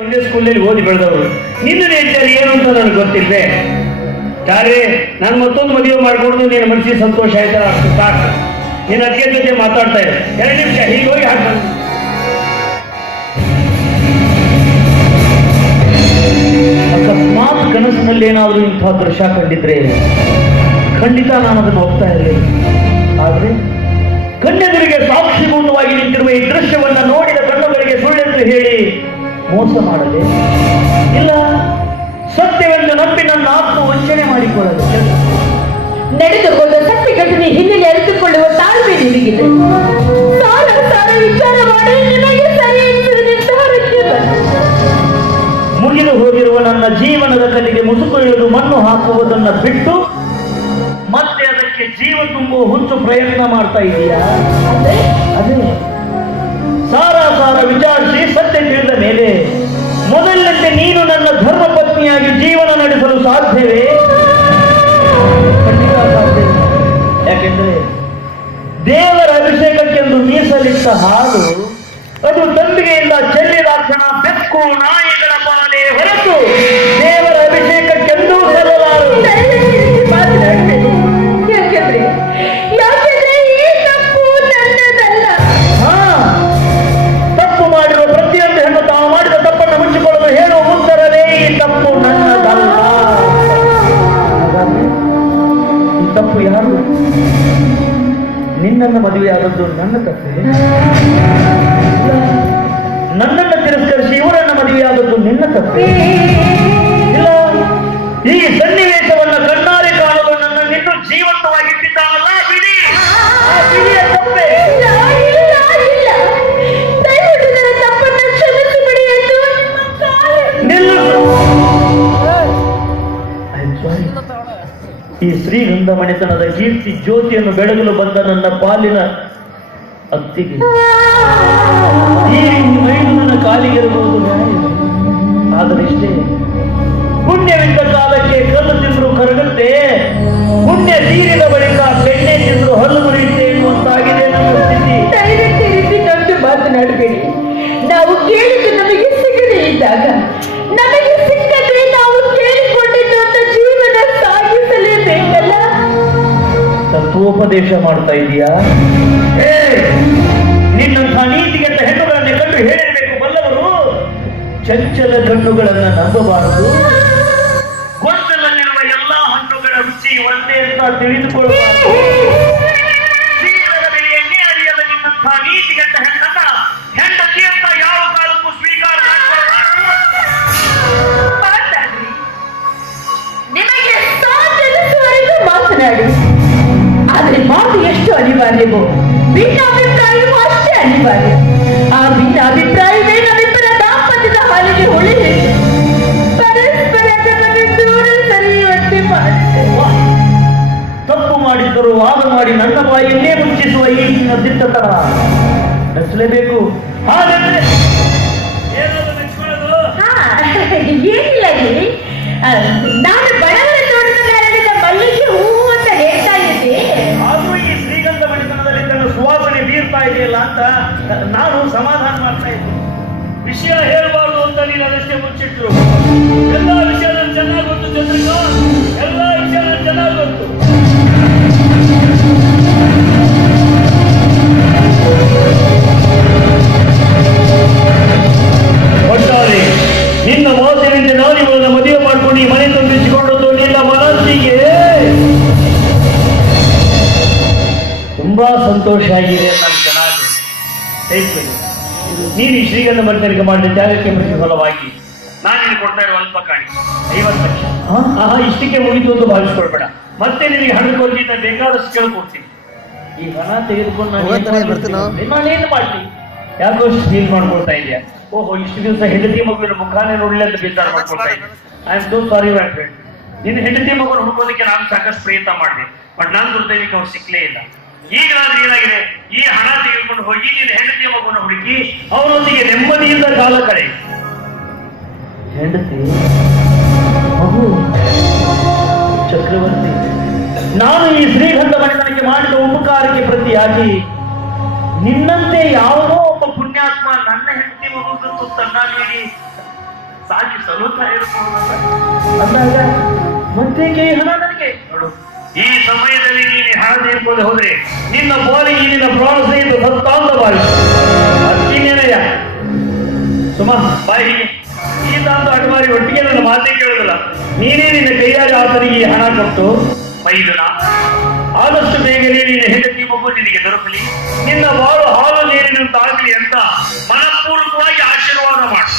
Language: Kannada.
ಒಂದೇ ಸ್ಕೂಲಲ್ಲಿ ಓದಿ ಬೆಳೆದವರು. ನಿನ್ನ ನೇಚರ್ ಏನು ಅಂತ ನನಗೆ ಗೊತ್ತಿಲ್ವೇ? ಚಾರೇ, ನಾನು ಮತ್ತೊಂದು ಮದುವೆ ಮಾಡಿಕೊಂಡು ನಿನ್ನ ಮನಸ್ಸಿಗೆ ಸಂತೋಷ ಆಯ್ತಾ? ಅಷ್ಟು ಸಾಕು. ನಿನ್ನ ಅತ್ತಿಗೆ ಜೊತೆ ಮಾತಾಡ್ತಾ ಇದ್ದೆ 2 ನಿಮಿಷ ಹೀಗೆ ಹೋಗಿ ಹಾಕ್ತಾನೆ. ಅಕಸ್ಮಾತ್ ಕನಸಿನಲ್ಲಿ ಏನಾದರೂ ಇಂತಹ ದೃಶ್ಯ ಕಂಡಿದ್ರೆ ಖಂಡಿತ ನಾನು ಅದನ್ನು ಹೋಗ್ತಾ ಇರಲಿಲ್ಲ. ಆದ್ರೆ ಕಣ್ಣೆದುರಿಗೆ ಸಾಕ್ಷಿಭೂತವಾಗಿ ನಿಂತಿರುವ ಈ ದೃಶ್ಯವನ್ನ ನೋಡಿದ ಕಣ್ಣುಗಳಿಗೆ ಸುಳ್ಳೆಂದು ಹೇಳಿ ಮೋಸ ಮಾಡದೆ, ಇಲ್ಲ ಸತ್ಯವೆಂದು ನಂಬಿ ನನ್ನ ಆತ್ಮ ವಂಚನೆ ಮಾಡಿಕೊಳ್ಳಲು ನಡೆದು ಹೋದ ಸತ್ಯ ಘಟನೆ ಹಿನ್ನೆಲೆ ಅರಿತುಕೊಳ್ಳುವ ತಾಳ್ಮೆ ನಿನಗಿದೆ. ಸಾರ ಸಾರ ವಿಚಾರ ಮಾಡಿ ನಿಮಗೆ ಸರಿ ಎನಿಸಿದ ನಿರ್ಧಾರಕ್ಕೆ ಮುಗಿದು ಹೋಗಿರುವ ನನ್ನ ಜೀವನದ ಕಲಿಗೆ ಮುಸುಕು ಇಳಿದು ಮಣ್ಣು ಹಾಕುವುದನ್ನು ಬಿಟ್ಟು ಮತ್ತೆ ಅದಕ್ಕೆ ಜೀವ ತುಂಬುವ ಹುಚ್ಚು ಪ್ರಯತ್ನ ಮಾಡ್ತಾ ಇದೀಯಾ? ಅದೇ ಸಾರ ಸಾರ ವಿಚಾರಿಸಿ ಸತ್ಯ ತಿಳಿದ ಮೇಲೆ ಮೊದಲಿನಂತೆ ನೀನು ನನ್ನ ಧರ್ಮ ಪತ್ನಿಯಾಗಿ ಜೀವನ ನಡೆಸಲು ಸಾಧ್ಯವೇ? ಖಂಡಿತ ಸಾಧ್ಯ. ಯಾಕೆಂದ್ರೆ ದೇವರ ಅಭಿಷೇಕಕ್ಕೆಂದು ಮೀಸಲಿಟ್ಟ ಹಾಡು ಅದು ತಂಬಿಗೆಯಿಂದ ಚೆಲ್ಲಿದಾಕ್ಷಣ ಬೆಕ್ಕು ನಾಯಿಗಳ ಪಾಲೆ ಹೊರತು ದೇವರ ಅಭಿಷೇಕಕ್ಕೆಂದೂ ಸಲ್ಲಲಾರದು. ಯಾಕೆಂದ್ರೆ ಈ ತಪ್ಪು ನನ್ನದಲ್ಲ. ತಪ್ಪು ಮಾಡಿರುವ ಪ್ರತಿಯೊಂದು ಹೆಣ್ಣು ತಾವು ಮಾಡಿದ ತಪ್ಪನ್ನು ಮುಚ್ಚಿಕೊಳ್ಳಲು ಹೇಳುವ ಉತ್ತರವೇ ಈ ತಪ್ಪು ನನ್ನದಲ್ಲ. ಈ ತಪ್ಪು ಯಾರು? ನಿನ್ನನ್ನು ಮದುವೆಯಾದದ್ದು ನನ್ನ ತಪ್ಪೇ? ನನ್ನನ್ನು ತಿರಸ್ಕರಿಸಿ ಇವರನ್ನ ಮದುವೆಯಾದದ್ದು ನಿನ್ನ ತಪ್ಪೇ? ಇಲ್ಲ, ಈ ಸನ್ನಿವೇಶವನ್ನ ಕಣ್ಣಾರೆ ಕಾಣಲು ನನ್ನ ನಿನ್ನೂ ಜೀವಂತವಾಗಿಟ್ಟಿದ್ದಾನಲ್ಲ ಬಿಡಿ, ಆ ಬಿಡಿಯ ತಪ್ಪೇ. ಈ ಶ್ರೀಗಂಧ ಮನೆತನದ ಕೀರ್ತಿ ಜ್ಯೋತಿಯನ್ನು ಬೆಳಗಲು ಬಂದ ನನ್ನ ಪಾಲಿನ ಅತ್ತಿಗೆ ಈ ಮೈದು ನನ್ನ ಕಾಲಿಗಿರಬಹುದು, ಆದರೆ ಇಷ್ಟೇ. ಪುಣ್ಯವಿದ್ದ ಕಾಲಕ್ಕೆ ಕಲ್ಲು ತಿಂದ್ರು ಕರಗುತ್ತೆ, ಪುಣ್ಯ ತೀರಿದ ಬಳಿಕ ಬೆಣ್ಣೆ ತಿಂದ್ರು ಹಲ್ಲು ಮುರಿಯುತ್ತೆ ಎನ್ನುವಂತಾಗಿದೆ ನನ್ನ ಸ್ಥಿತಿ. ರೀತಿ ನಂದು ಮಾತನಾಡಬೇಡಿ. ನಾವು ಕೇಳಿದ್ದು ನಮಗೆ ಸಿಗದೇ ಇದ್ದಾಗ, ನಮಗೆ ಸಿಕ್ಕದೆ ನಾವು ಕೇಳಿಕೊಂಡಿದ್ದು ಅಂತ ಜೀವನ ಸಾಗಿಸಲೇಬೇಕಲ್ಲ. ತತ್ವೋಪದೇಶ ಮಾಡ್ತಾ ಇದೀಯಾ? ನಿನ್ನಂತಹ ನೀತಿಗೆಟ್ಟ ಹೆಣ್ಣುಗಳನ್ನೇ ಕಂಡು ಹೇಳಿರಬೇಕು ಬಲ್ಲವರು. ಚಂಚಲ ಕಣ್ಣುಗಳನ್ನ ನಂಬಬಾರದು. ಗೊಂದಲಲ್ಲಿರುವ ಎಲ್ಲಾ ಹಣ್ಣುಗಳ ರುಚಿ ಒಂದೇ ಅಂತ ತಿಳಿದುಕೊಳ್ಳಬಾರದು. ಜೀವನದ ಬೆಲೆ ಎಣ್ಣೆ ಅರಿಯದ ನಿನ್ನಂತಹ ನೀತಿಗೆಟ್ಟ ಹೆಣ್ಣನ್ನ ಹೆಂಡತಿ ಅಂತ ಯಾವ ಕಾಲಕ್ಕೂ ಸ್ವೀಕಾರ ಮಾತಾಡ್ರಿ. ನಿಮಗೆ ಸಾಧ್ಯದವರೆಗೂ ಮಾತನಾಡಿ. ಆದ್ರೆ ಮಾತು ಎಷ್ಟು ಅನಿವಾರ್ಯವೋ ಭಿನ್ನಾಭಿಪ್ರಾಯವೂ ಅಷ್ಟೇ ಅನಿವಾರ್ಯ. ಆ ಭಿನ್ನಾಭಿಪ್ರಾಯವೇ ನಮ್ಮಿಬ್ಬರ ದಾಂಪತ್ಯದ ಹಾಲಿಗೆ ಹುಳಿ ಪರಸ್ಪರ ನಮಗೆ ದೂರ ಸರಿಯುವಂತೆ ಮಾಡಿದೆ. ತಪ್ಪು ಮಾಡಿದ್ದರೂ ವಾದ ಮಾಡಿ ನನ್ನ ಬಾಯಿಯನ್ನೇ ಮುಚ್ಚಿಸುವ ಈ ದಿಟ್ಟತನ ನಡೆಸಲೇಬೇಕು. ಹಾಗಾದ್ರೆ ಏನಿಲ್ಲ ಇಲ್ಲಿ, ನಾನು ಬಡವರ ತೋಟದಲ್ಲಿ ಹರಡಿದ ಮಲ್ಲಿಗೆ ಹೂವು ಅಂತ ಹೇಳ್ತಾ ಇದ್ದೆ. ಆದ್ರೂ ಈ ಶ್ರೀಗಂಧ ಮನೆತನದಲ್ಲಿ ತನ್ನ ಸುವಾಸನೆ ಬೀರ್ತಾ ಇದೆಯಲ್ಲ ಅಂತ ನಾನು ಸಮಾಧಾನ ಮಾಡ್ತಾ ಇದ್ದೆ. ವಿಷಯ ಹೇಳಬಾರ್ದು ಅಂತ ನೀನು ಅದಷ್ಟೇ ಮುಚ್ಚಿಟ್ರು. ಎಲ್ಲ ವಿಷಯ ನನಗೆ ಚೆನ್ನಾಗಿ ಗೊತ್ತು ಚಂದ್ರಿಕಾ, ಎಲ್ಲ ವಿಷಯ ನನಗೆ ಚೆನ್ನಾಗಿ ಗೊತ್ತು. ಒಟ್ಟಾರೆ ನಿನ್ನ ಮೋಸದಿಂದ ನಾನು ಇವರನ್ನ ಮದುವೆ ಮಾಡ್ಕೊಂಡು ಈ ಮನೆ ತುಂಬಿಸಿಕೊಂಡದ್ದು ನಿನ್ನ ಮನಸ್ಸಿಗೆ ತುಂಬಾ ಸಂತೋಷ ಆಗಿದೆ. ನಾನು ಚೆನ್ನಾಗಿ ಹೇಳ್ತೇನೆ. ನೀನು ಈ ಶ್ರೀಗಂಧ ಮನೆತನಿಕೆ ಮಾಡಿದ ತ್ಯಾಗಕ್ಕೆ ಫಲವಾಗಿ ನಾನು ನಿನಗೆ ಕೊಡ್ತಾ ಇರುವ ಅಲ್ಪ ಕಾಣಿ 50 ಲಕ್ಷ. ಇಷ್ಟಕ್ಕೆ ಮುಗಿತು ಅಂತ ಭಾವಿಸ್ಕೊಳ್ಬೇಡ. ಮತ್ತೆ ನಿನಗೆ ಹಣ ಕೊಡ್ತಿದ್ದ ಬೇಕಾದಷ್ಟು ಕೇಳ್ಕೊಡ್ತೀನಿ. ಈ ಹಣ ತೆಗೆದುಕೊಂಡು ನಾನೇನು ಮಾಡ್ತೀನಿ? ಯಾಕೋ ಫೀಲ್ ಮಾಡ್ಕೊಳ್ತಾ ಇದೆಯಾ? ಓಹೋ, ಇಷ್ಟು ದಿವಸ ಹೆಂಡತಿ ಮಗುವಿನ ಮುಖಾನೇ ನೋಡ್ಲಿ ಅಂತ ಬೇಜಾರ ಮಾಡ್ಕೊಳ್ತಾ ಇದ್ದೀನಿ. I am so sorry my friend. ನಿನ್ನ ಹೆಂಡತಿ ಮಗುವನ್ನು ಹುಡುಕೋದಕ್ಕೆ ನಾನು ಸಾಕಷ್ಟು ಪ್ರಯತ್ನ ಮಾಡಿದೆ, ಬಟ್ ನಾನು ದುರ್ದೈವಿಕ ಅವ್ರು ಸಿಕ್ಕಲೇ ಇಲ್ಲ. ಈಗ ನಾನು ಏನಾಗಿದೆ, ಈ ಹಣ ತೆಗೆದುಕೊಂಡು ಹೋಗಿ ನಿನ್ನ ಹೆಂಡತಿ ಮಗುವನ್ನು ಹುಡುಕಿ ಅವರೊಂದಿಗೆ ನೆಮ್ಮದಿಯಿಂದ ಕಾಲ ಕಳೆ. ಹೆಂಡತಿ ಮಗು ಚಕ್ರವರ್ತಿ, ನಾನು ಈ ಶ್ರೀಗಂಧ ಮನೆತನಕ್ಕೆ ಮಾಡಿದ ಉಪಕಾರಕ್ಕೆ ಪ್ರತಿಯಾಗಿ ನಿನ್ನಂತೆ ಯಾವುದೋ ಒಬ್ಬ ಪುಣ್ಯಾತ್ಮ ನನ್ನ ಹೆಂಡತಿ ಮಗುವನ್ನು ತನ್ನ ನೀಡಿ ಸಲುತ್ತಾ ಇರಬಹುದಲ್ಲ. ಅಂದಾಗ ಮತ್ತೇಕೆ ಈ ಹಣ ನನಗೆ? ನೋಡು, ಈ ಸಮಯದಲ್ಲಿ ನೀನು ಹಣ ತೆಗೆದುಕೊಂಡು ಹೋದ್ರೆ ನಿನ್ನ ಬೋಲಿಗೆ ನಿನ್ನ ಪ್ರಾಣ ಸಹಿತ ಸತ್ತಾಂತ ಭಾವಿಸು. ಅತ್ತಿನೇನಯ್ಯ ಸುಮಾ ಬಾಯಿ ಈ ತಾಂತ ಅಟಮಾರಿ ಒಟ್ಟಿಗೆ ನನ್ನ ಮಾತೇ ಕೇಳುದಿಲ್ಲ. ನೀನೇ ನಿನ್ನ ಕೈಯಾಗ ಆತನಿಗೆ ಈ ಹಣ ಕೊಟ್ಟು ಮೈದುನ ಆದಷ್ಟು ಬೇಗನೆ ನಿನ್ನ ಹೆಂಡತಿ ಮಗು ನಿನಗೆ ದೊರಕಲಿ, ನಿನ್ನ ಬಾಳು ಹಾಲು ನೀರಿನಂತಾಗಲಿ ಅಂತ ಮನಪೂರ್ವಕವಾಗಿ ಆಶೀರ್ವಾದ ಮಾಡು.